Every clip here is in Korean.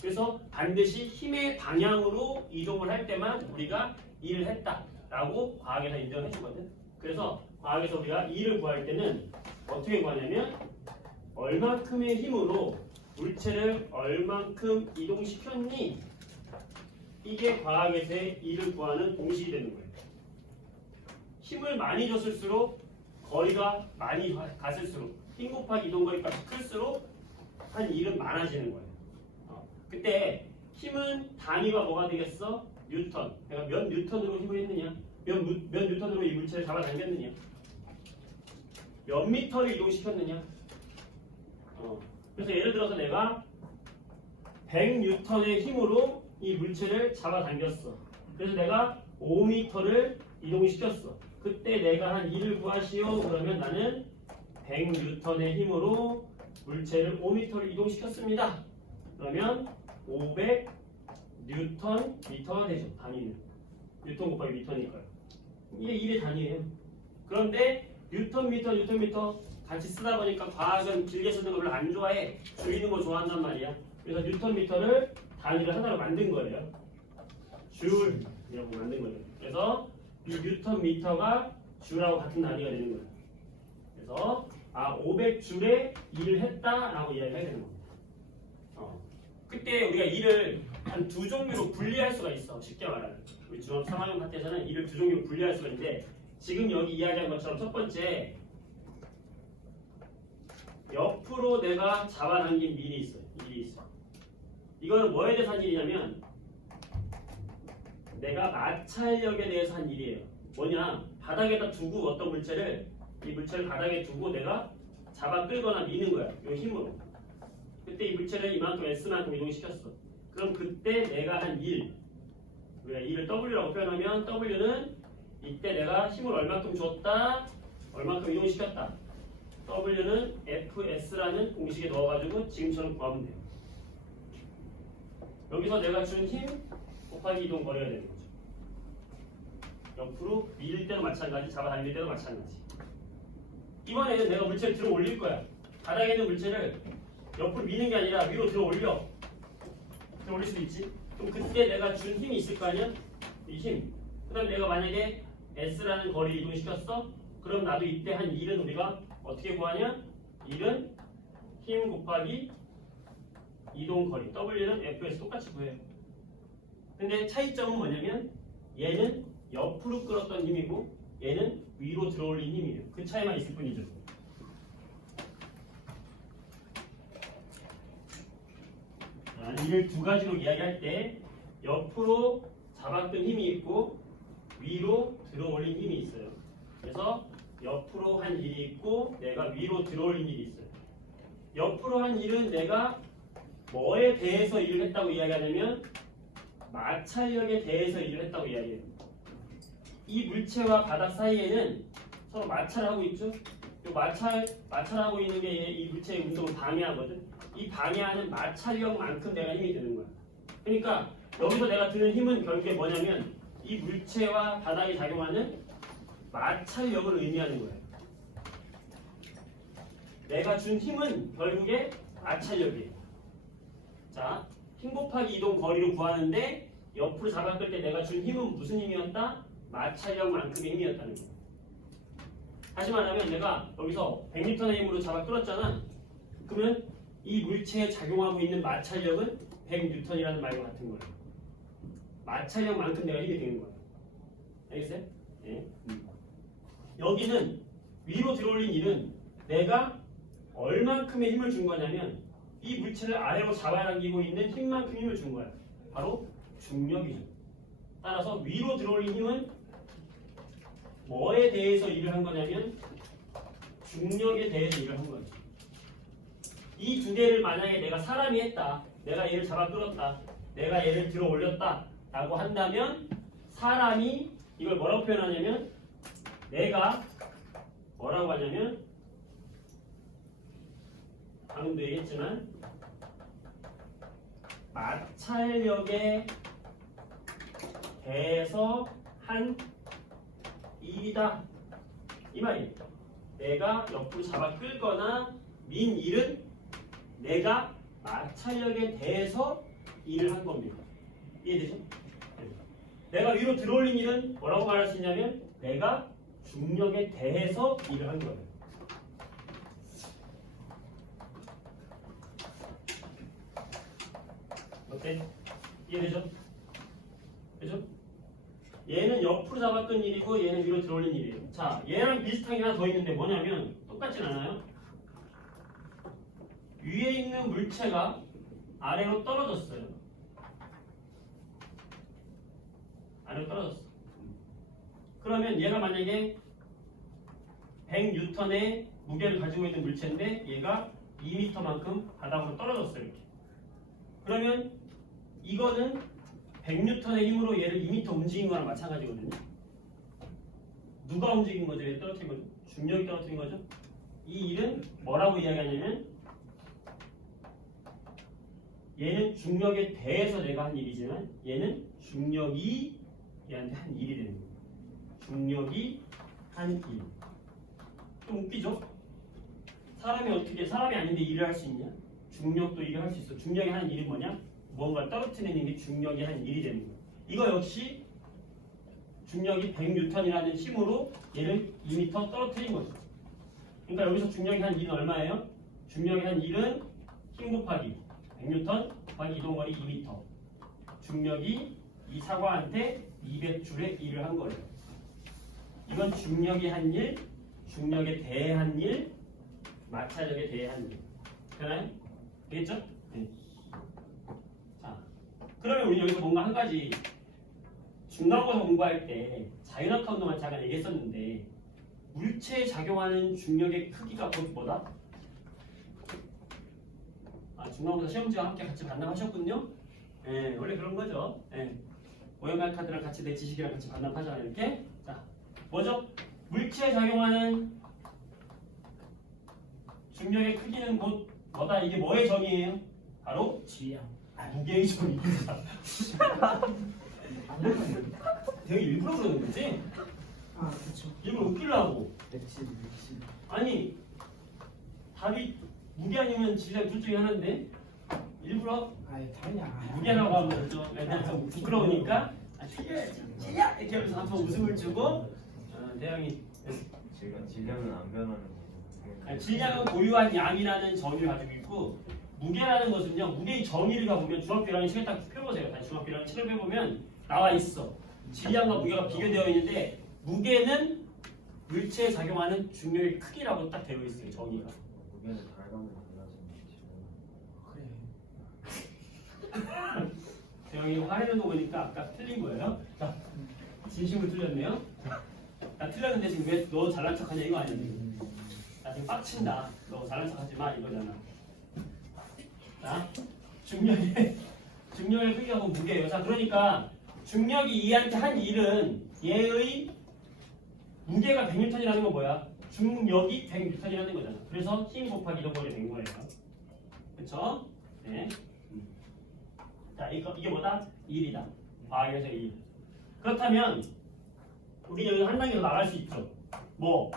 그래서 반드시 힘의 방향으로 이동을 할 때만 우리가 일을 했다라고 과학에서 인정해 주거든. 그래서 과학에서 우리가 일을 구할 때는 어떻게 구하냐면 얼만큼의 힘으로 물체를 얼만큼 이동시켰니? 이게 과학에서의 일을 구하는 공식이 되는 거예요. 힘을 많이 줬을수록 거리가 많이 갔을수록 힘 곱하기 이동거리 값이 클수록 한 일은 많아지는 거예요. 그때 힘은 단위가 뭐가 되겠어? 뉴턴. 내가 몇 뉴턴으로 힘을 했느냐? 몇 뉴턴으로 이 물체를 잡아당겼느냐? 몇 미터를 이동시켰느냐? 그래서 예를 들어서 내가 100뉴턴의 힘으로 이 물체를 잡아당겼어. 그래서 내가 5m를 이동시켰어. 그때 내가 한 일을 구하시오. 그러면 나는 100뉴턴의 힘으로 물체를 5m를 이동시켰습니다. 그러면 500뉴턴 미터가 되죠. 단위는. 뉴턴 곱하기 미터니까요. 이게 일의 단위예요. 그런데 뉴턴 미터 같이 쓰다 보니까 과학은 길게 쓰는 걸 별로 안 좋아해. 줄이는 거 좋아한단 말이야. 그래서 뉴턴 미터를 단위를 하나로 만든 거예요. 줄이라고 만든 거예요. 그래서 이 뉴턴 미터가 줄하고 같은 단위가 되는 거예요. 그래서 500줄에 일을 했다라고 이야기해야 되는 겁니다. 그때 우리가 일을 한 두 종류로 분리할 수가 있어. 쉽게 말하면 우리 중학 3학년 파트에서는 일을 두 종류로 분리할 수가 있는데 지금 여기 이야기한 것처럼 첫 번째 옆으로 내가 잡아당긴 밀이 있어요. 이거는 뭐에 대해서 한 일이냐면 내가 마찰력에 대해서 한 일이에요. 뭐냐? 바닥에다 두고 어떤 물체를 이 물체를 바닥에 두고 내가 잡아 끌거나 미는 거야. 이 힘으로. 그때 이 물체를 이만큼 S만큼 이동시켰어. 그럼 그때 내가 한 일, 우리가 일을 W라고 표현하면 W는 이때 내가 힘을 얼마큼 줬다, 얼마큼 이동시켰다. W는 FS라는 공식에 넣어가지고 지금처럼 구하면 돼요. 여기서 내가 준 힘 곱하기 이동 거리가 되는 거죠. 옆으로 밀 때도 마찬가지, 잡아당길 때도 마찬가지. 이번에는 내가 물체를 들어 올릴 거야. 바닥에 있는 물체를 옆으로 미는 게 아니라 위로 들어 올려. 들어 올릴 수도 있지. 그럼 그때 내가 준 힘이 있을 거 아니야? 이 힘. 그 다음에 내가 만약에 S라는 거리를 이동시켰어? 그럼 나도 이때 한 일은 우리가 어떻게 구하냐? 일은 힘 곱하기 이동 거리. W는 F에서 똑같이 구해요. 근데 차이점은 뭐냐면 얘는 옆으로 끌었던 힘이고 얘는 위로 들어올린 힘이에요. 그 차이만 있을 뿐이죠. 이를 두 가지로 이야기할 때 옆으로 잡았던 힘이 있고 위로 들어올린 힘이 있어요. 그래서 옆으로 한 일이 있고 내가 위로 들어올린 일이 있어요. 옆으로 한 일은 내가 뭐에 대해서 일을 했다고 이야기하냐면 마찰력에 대해서 일을 했다고 이야기해요. 이 물체와 바닥 사이에는 서로 마찰하고 있죠. 마찰하고 있는 게 이 물체의 운동을 방해하거든. 이 방해하는 마찰력만큼 내가 힘이 드는 거야. 그러니까 여기서 내가 드는 힘은 결국에 뭐냐면 이 물체와 바닥에 작용하는 마찰력을 의미하는 거예요. 내가 준 힘은 결국에 마찰력이에요. 자, 힘 곱하기 이동 거리로 구하는데 옆으로 잡아끌 때 내가 준 힘은 무슨 힘이었다? 마찰력만큼의 힘이었다는 거예요. 다시 말하면 내가 여기서 100N의 힘으로 잡아 끌었잖아. 그러면 이 물체에 작용하고 있는 마찰력은 100N이라는 말과 같은 거예요. 마찰력만큼 내가 힘이 되는 거예요. 알겠어요? 네. 여기는 위로 들어올린 일은 내가 얼만큼의 힘을 준 거냐면 이 물체를 아래로 잡아당기고 있는 힘만큼 힘을 준 거야. 바로 중력이죠. 따라서 위로 들어올린 힘은 뭐에 대해서 일을 한 거냐면 중력에 대해서 일을 한 거죠. 이 두 개를 만약에 내가 사람이 했다. 내가 얘를 잡아 끌었다. 내가 얘를 들어 올렸다. 라고 한다면 사람이 이걸 뭐라고 표현하냐면 내가 뭐라고 하냐면 방금도 얘기했지만 마찰력에 대해서 한 일이다. 이 말이에요. 내가 옆으로 잡아 끌거나 민 일은 내가 마찰력에 대해서 일을 한 겁니다. 이해되죠? 네. 내가 위로 들어올린 일은 뭐라고 말할 수 있냐면 내가 중력에 대해서 일을 한 거예요. 어때? 이해되죠? 그죠? 얘는 옆으로 잡았던 일이고 얘는 위로 들어올린 일이에요. 자, 얘랑 비슷한 게 하나 더 있는데 뭐냐면 똑같진 않아요. 위에 있는 물체가 아래로 떨어졌어요. 아래로 떨어졌어. 그러면 얘가 만약에 100N의 무게를 가지고 있는 물체인데 얘가 2m만큼 바닥으로 떨어졌어요. 이렇게. 그러면 이거는 100N의 힘으로 얘를 2m 움직인 거랑 마찬가지거든요. 누가 움직인 거죠? 얘를 떨어뜨린 거죠? 중력이 떨어뜨린 거죠? 이 일은 뭐라고 이야기하냐면 얘는 중력에 대해서 내가 한 일이지만 얘는 중력이 얘한테 한 일이 되는 거예요. 중력이 한 일. 좀 웃기죠? 사람이 아닌데 일을 할 수 있냐? 중력도 일을 할 수 있어. 중력이 하는 일이 뭐냐? 뭔가 떨어뜨리는 게 중력이 하는 일이 되는 거예요. 이거 역시 중력이 100N이라는 힘으로 얘를 2m 떨어뜨린 거죠. 그러니까 여기서 중력이 한 일은 얼마예요? 중력이 한 일은 힘 곱하기 100N 곱하기 이동거리 2m. 중력이 이 사과한테 200줄의 일을 한 거예요. 이건 중력이 한 일, 중력에 대한 일, 마찰력에 대한 일. 되나요? 되겠죠? 네. 자, 그러면 우리 여기서 뭔가 한 가지 중간고사 공부할 때 자연학과 운동을 잠깐 얘기했었는데 물체에 작용하는 중력의 크기가 곧 뭐다? 중간고사 시험지와 함께 같이 반납하셨군요. 네, 원래 그런 거죠. 네. 오연말 카드랑 같이 내 지식이랑 같이 반납하잖아요. 이렇게. 자, 뭐죠? 물체에 작용하는 중력의 크기는 곧 뭐다? 이게 뭐의 정의예요? 바로 지향. 무게의 정의입니다. 되게 일부러 그러는 거지? 아, 그렇죠. 일부러 웃기려고. 맥심. 아니, 답이 무게 아니면 질량 둘 중에 하나인데 일부러 아예 당연히 안. 무게라고 하면 좀 약간 좀 부끄러우니까 질량 이렇게 하면서 한번 웃음을 주고 대형이 제가 질량은 안 변하는 거고. 질량은 고유한 양이라는 정의를 가지고 있고 무게라는 것은요 무게의 정의를 가보면 중학교 1학년 책에 딱 펴보세요. 다시 중학교 1학년 책을 펴보면 나와 있어. 질량과 무게가 비교되어 있는데 무게는 물체에 작용하는 중력의 크기라고 딱 되어 있어요. 정의가. 무게는 달감으로 달라지는 대형이 화내는 거 보니까 아까 틀린 거예요. 자, 진심으로 틀렸네요. 나 틀렸는데 지금 왜 너 잘난 척하냐 이거 아니니? 나 지금 빡친다. 너 잘난 척하지 마 이거잖아. 자, 중력의 크기가 뭐 무게예요. 자, 그러니까 중력이 얘한테 한 일은 얘의 무게가 100N이라는 건 뭐야? 중력이 100N이라는 거잖아. 그래서 힘 곱하기 이동거리 된 거예요. 그렇죠? 네. 자, 이게 뭐다? 1이다. 과학에서 1. 그렇다면 우리 여기 한 단계 더 나갈 수 있죠. 뭐?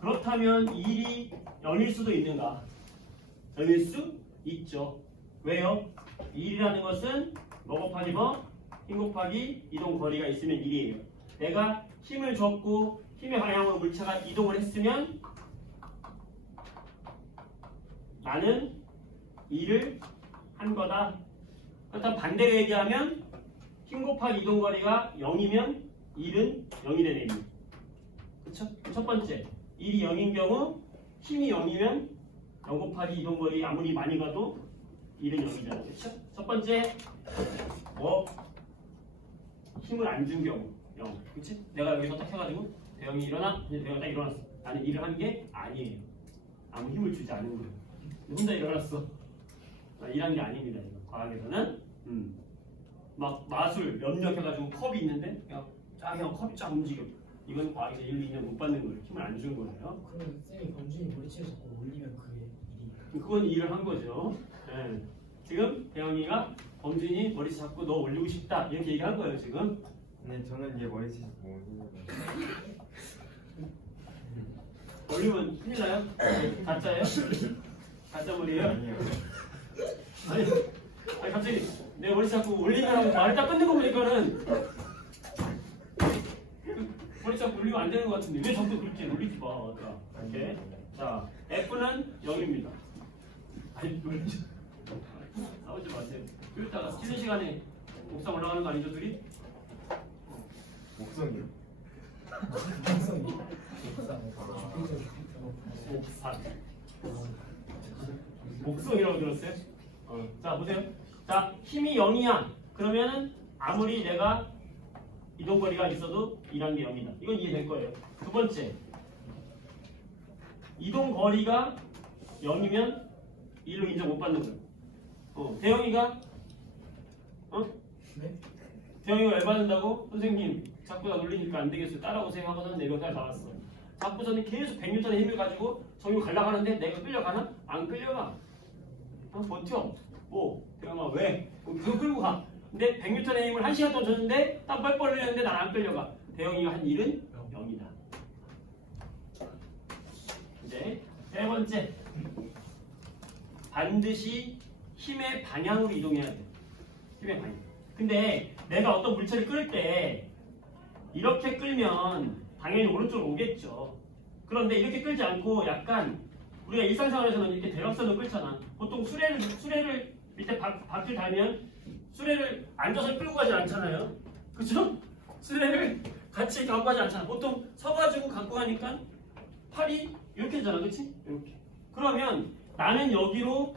그렇다면 1이 0일 수도 있는가? 0일 수 있죠. 왜요? 1이라는 것은 뭐 곱하기 뭐? 힘 곱하기 이동 거리가 있으면 1이에요. 내가 힘을 줬고 힘의 방향으로 물체가 이동을 했으면 나는 2를 한 거다. 그렇다면 반대로 얘기하면 힘 곱하기 이동 거리가 0이면 1은 0이 되네. 그렇죠? 첫 번째 1이 0인 경우 힘이 0이면 0 곱하기 이동 거리 아무리 많이 가도 1은 0이잖아. 그렇죠? 첫 번째 뭐 힘을 안 준 경우 0. 그렇지? 내가 여기서 딱 해가지고 대형이 일어나? 대형이 딱 일어났어. 나는 일을 한 게 아니에요. 아무 힘을 주지 않은 거예요. 혼자 일어났어. 일한 게 아닙니다. 이거. 과학에서는 막 마술 염력해가지고 컵이 있는데 그냥 컵이 쫙 움직여. 이건 과학에서 1, 2년 못 받는 거예요. 힘을 안 준 거예요. 그러면 쌤이 범준이 머리채를 자꾸 올리면 그게 일이. 그건 일을 한 거죠. 네. 지금 대영이가 범준이 머리 잡고 너 올리고 싶다 이렇게 얘기한 거예요 지금. 근데 저는 얘 머리 숱이 뭐 올리면 큰일 나요? 가짜예요? 가짜 머리예요? 아니에요. 아니 아니 갑자기 내 머리 자꾸 올리느라고 말을 딱 끝내고 보니까는 머리 자꾸 올리면 안 되는 것 같은데 왜 자꾸 그렇게 올리지 마. 이렇게. 자, F는 0입니다. 아니 놀리지 싸우지 마세요. 이따가 쉬는 시간에 옥상 올라가는 거 아니죠 둘이? 목성이요? 항성이 옥상. 목성이라고 들었어요? 자 보세요. 자 힘이 0이야. 그러면은 아무리 내가 이동거리가 있어도 1한 게 0이다. 이건 이해될 거예요. 두 번째, 이동거리가 0이면 1로 인정 못 받는 거예요. 대영이가 네? 대영이가 왜 받는다고? 선생님 자꾸 나 놀리니까 안 되겠어요. 따라오세요 하고서는 내려까지 나왔어. 자꾸서는 계속 100N의 힘을 가지고 저기로 가려고 하는데 내가 끌려가나? 안 끌려가. 버텨. 뭐 대영아 왜? 그거 끌고 가. 근데 100N의 힘을 1시간 동안 줬는데 딱 뻘뻘 흘렸는데 난 안 끌려가. 대영이가 한 일은 0이다. 이제 세 번째, 반드시 힘의 방향으로 이동해야 돼. 힘의 방향. 근데 내가 어떤 물체를 끌 때 이렇게 끌면 당연히 오른쪽으로 오겠죠. 그런데 이렇게 끌지 않고 약간 우리가 일상생활에서는 이렇게 대각선으로 끌잖아. 보통 수레를 밑에 바퀴를 달면 수레를 앉아서 끌고 가지 않잖아요. 그죠? 수레를 같이 갖고 가지 않잖아. 보통 서가지고 갖고 가니까 팔이 이렇게 되잖아. 그치? 이렇게. 그러면 나는 여기로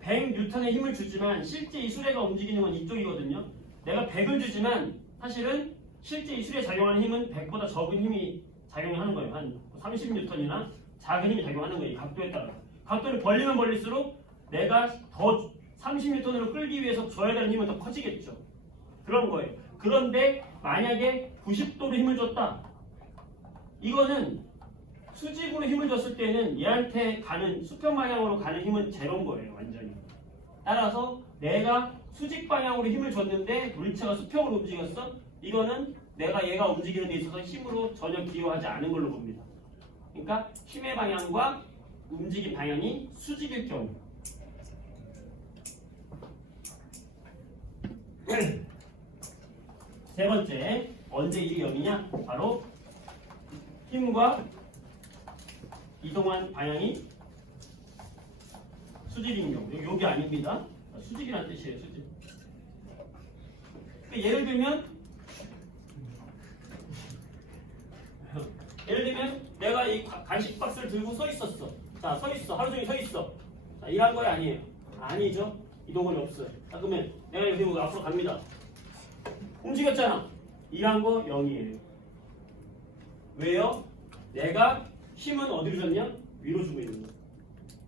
100N의 힘을 주지만 실제 이 수레가 움직이는 건 이쪽이거든요. 내가 100을 주지만 사실은 실제 이 수레에 작용하는 힘은 100보다 적은 힘이 작용하는 거예요. 한 30N이나 작은 힘이 작용하는 거예요. 이 각도에 따라. 각도를 벌리면 벌릴수록 내가 더 30N으로 끌기 위해서 줘야 되는 힘은 더 커지겠죠. 그런 거예요. 그런데 만약에 90도로 힘을 줬다. 이거는 수직으로 힘을 줬을 때는 얘한테 가는 수평 방향으로 가는 힘은 제로인 거예요. 완전히. 따라서 내가 수직 방향으로 힘을 줬는데 물체가 수평으로 움직였어. 이거는 내가 얘가 움직이는 데 있어서 힘으로 전혀 기여하지 않은 걸로 봅니다. 그러니까 힘의 방향과 움직임 방향이 수직일 경우. 세 번째, 언제 일이 0이냐? 바로 힘과 이동한 방향이 수직인 경우. 여기 아닙니다. 수직이라는 뜻이에요. 수직. 그러니까 예를 들면 내가 이 간식 박스를 들고 서 있었어. 자, 서 있어. 하루 종일 서 있어. 자, 일한 거야 아니에요? 아니죠. 이동은 없어요. 자, 그러면 내가 이거 들고 앞으로 갑니다. 움직였잖아. 일한 거 0이에요. 왜요? 내가 힘은 어디로 줬냐? 위로 주고 있는 거야.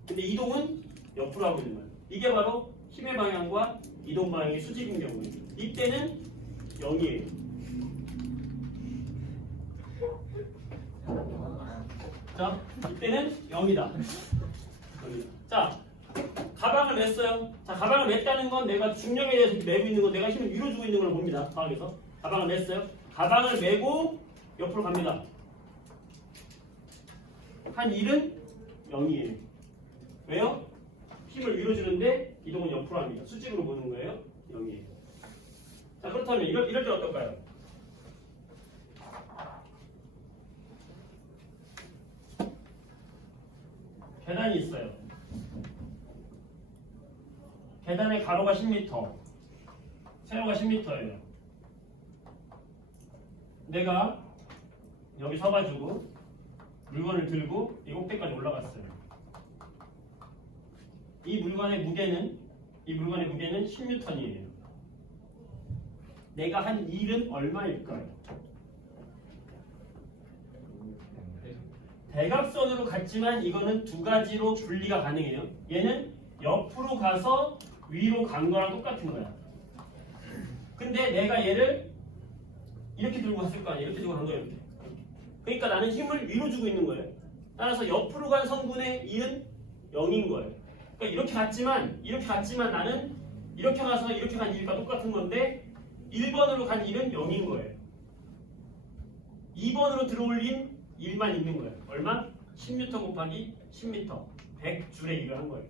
근데 이동은 옆으로 하고 있는 거야. 이게 바로 힘의 방향과 이동 방향이 수직인 경우예요. 이때는 0이에요. 자, 이때는 0이다. 자, 가방을 맸어요. 자, 가방을 맸다는 건 내가 중력에 대해서 메고 있는 거, 내가 힘을 위로 주고 있는 걸 봅니다. 과학에서. 가방을 맸어요. 가방을 메고 옆으로 갑니다. 한 1은 0이에요. 왜요? 힘을 위로 주는데 이동은 옆으로 합니다. 수직으로 보는 거예요. 0이에요. 자, 그렇다면 이럴 때 어떨까요? 계단이 있어요. 계단의 가로가 10m, 세로가 10m예요. 내가 여기 서가지고 물건을 들고 이 꼭대기까지 올라갔어요. 이 물건의 무게는 10N이에요. 내가 한 일은 얼마일까요? 대각선으로 갔지만 이거는 두 가지로 분리가 가능해요. 얘는 옆으로 가서 위로 간 거랑 똑같은 거야. 근데 내가 얘를 이렇게 들고 갔을 거 아니야. 이렇게 들고 간 거야. 이렇게. 그러니까 나는 힘을 위로 주고 있는 거예요. 따라서 옆으로 간 성분의 2는 0인 거예요. 그러니까 이렇게 갔지만 나는 이렇게 가서 이렇게 간 1과 똑같은 건데 1번으로 간 1은 0인 거예요. 2번으로 들어올린 1만 있는 거예요. 얼마? 10m 곱하기 10m. 100줄의 1을 한 거예요.